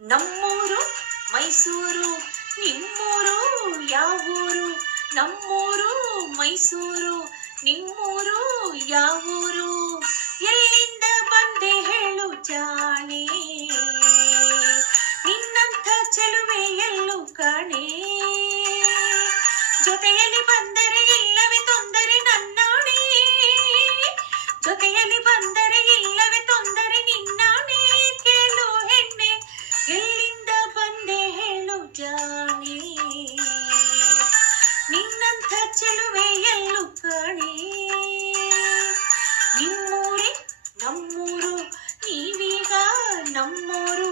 ನಮ್ಮೂರು ಮೈಸೂರು, ನಿಮ್ಮೂರು ಯಾವೂರು? ನಮ್ಮೂರು ಮೈಸೂರು, ನಿಮ್ಮೂರು ಯಾವೂರು? ಎಲ್ಲಿಂದ ಬಂದೆ ಹೇಳು ಜಾಣೆ, ನಿನ್ನಂಥ ಚೆಲುವೆ ಎಲ್ಲೂ ಕಾಣೆ. ಜೊತೆಯಲ್ಲಿ ಬಂದರೆ ಇಲ್ಲವೇ ತೊಂದರೆ ನನ್ನಾಣೆ, ಜೊತೆಯಲ್ಲಿ ಬಂದರೆ ಇಲ್ಲವೇ ತೊಂದರೆ ನಿನ್ನಾಣೆ. ಕೇಳು ಹೆಣ್ಣೆ, ಎಲ್ಲಿಂದ ಬಂದೆ ಹೇಳು ಜಾಣೆ, ನಿನ್ನಂಥ ಚೆಲುವೆ ಎಲ್ಲೂ ಕಾಣೆ. ನಿಮ್ಮೂರೇ ನಮ್ಮೂರು, ನೀವೀಗ ನಮ್ಮೂರು.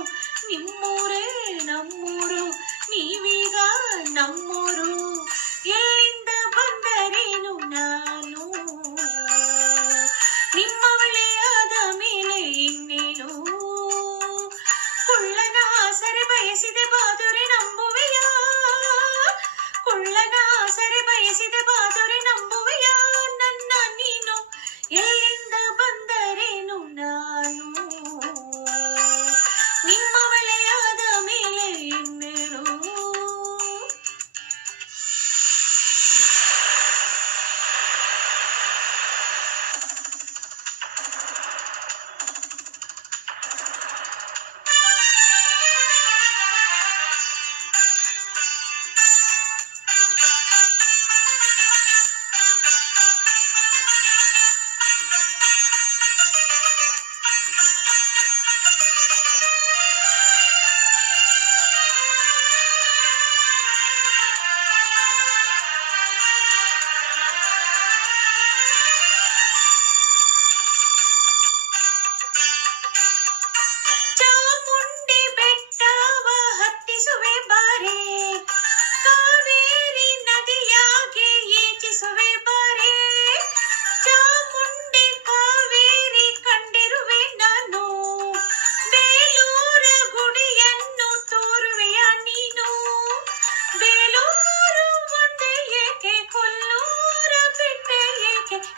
ನಿಮ್ಮೂರೇ ನಮ್ಮೂರು, ನೀವೀಗ ನಮ್ಮೂರು. ಎಲ್ಲಿಂದ ಬಂದರೇನು ನಾನು, ನಿಮ್ಮವಳೇ ಆದ ಮೇಲೆ ಇನ್ನೇನು? ಕುಳ್ಳನ ಆಸರೆ ಬಯಸಿದೆ ಬಾದುರೆ ನಂಬುವೆಯ, ಕುಳ್ಳನ ಆಸರೆ ಬಯಸಿದೆ ಬಾದುರೆ ನಂಬುವೆಯ? ನನ್ನ ನೀನು ಎಲ್ಲಿಂದ ಬಂದರೇನು ನಾನು, ನಿಮ್ಮವಳೇ ಆದ ಮೇಲೆ ಇನ್ನೇನು?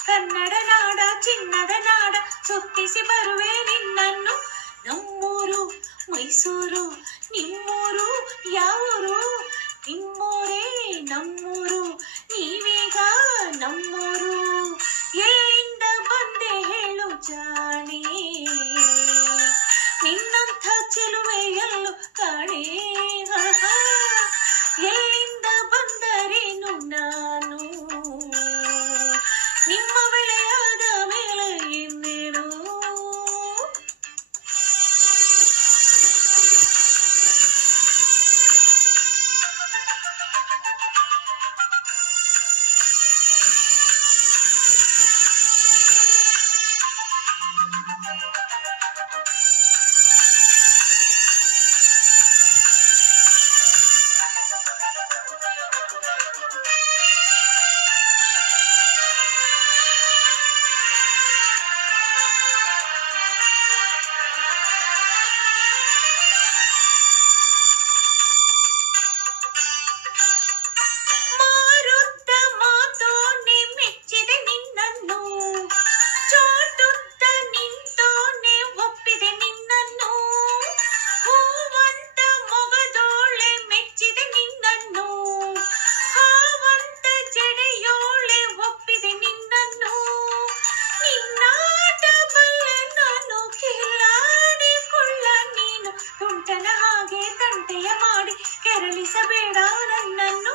ಕನ್ನಡ ನಾಡ ಚಿನ್ನದ ನಾಡ ಸುತ್ತಿಸಿ ಬರುವೆ ನಿನ್ನನ್ನು. ನಮ್ಮೂರು ಮೈಸೂರು, ನಿಮ್ಮೂರು ಯಾವೂರು? ನಿಮ್ಮೂರೇ ನಮ್ಮೂರು, ನೀವೀಗ ನಮ್ಮೂರು. ಎಲ್ಲಿಂದ ಬಂದೆ ಹೇಳು ಜಾಣೆ, ನಿನ್ನಂಥ ಚೆಲುವೆ ಎಲ್ಲೂ ಕಾಣೆ. ಎಲ್ಲಿಂದ ಬಂದರೇನು ನಾನು, ನಿಮ್ಮವಳೇ ಆದ ಮೇಲೆ ಇನ್ನೇನು? ಕೆರಳಿಸಬೇಡ ನನ್ನನ್ನು.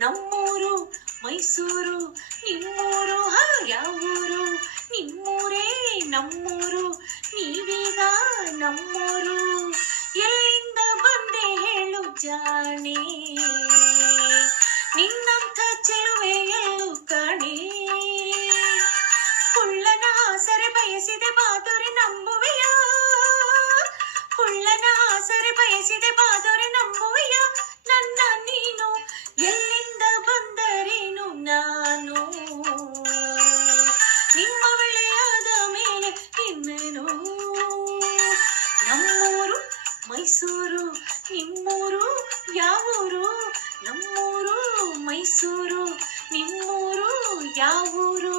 ನಮ್ಮೂರು ಮೈಸೂರು, ನಿಮ್ಮೂರು ಯಾವೂರು? ನಿಮ್ಮೂರೇ ನಮ್ಮೂರು, ನೀವೀಗ ನಮ್ಮೂರು. ಎಲ್ಲಿಂದ ಬಂದೆ ಹೇಳು ಜಾಣೆ, ನಿನ್ನಂಥ ಚೆಲುವೆ ಎಲ್ಲೂ ಕಾಣೆ. ಕುಳ್ಳನ ಆಸರೆ ಬಯಸಿದೆ ಬಾದುರೆ ನಂಬುವೆಯ, ಕುಳ್ಳನ ಆಸರೆ ಬಯಸಿದೆ ಬಾದುರೆ ನಂಬುವೆಯ? ನನ್ನ ನೀನು ಎಲ್ಲಿಂದ ಬಂದರೇನು ನಾನು, ನಿಮ್ಮವಳೇ ಆದ ಮೇಲೆ ಇನ್ನೇನು? ನಮ್ಮೂರು ಮೈಸೂರು, ನಿಮ್ಮೂರು ಯಾವೂರು? ನಮ್ಮೂರು ಮೈಸೂರು, ನಿಮ್ಮೂರು ಯಾವೂರು?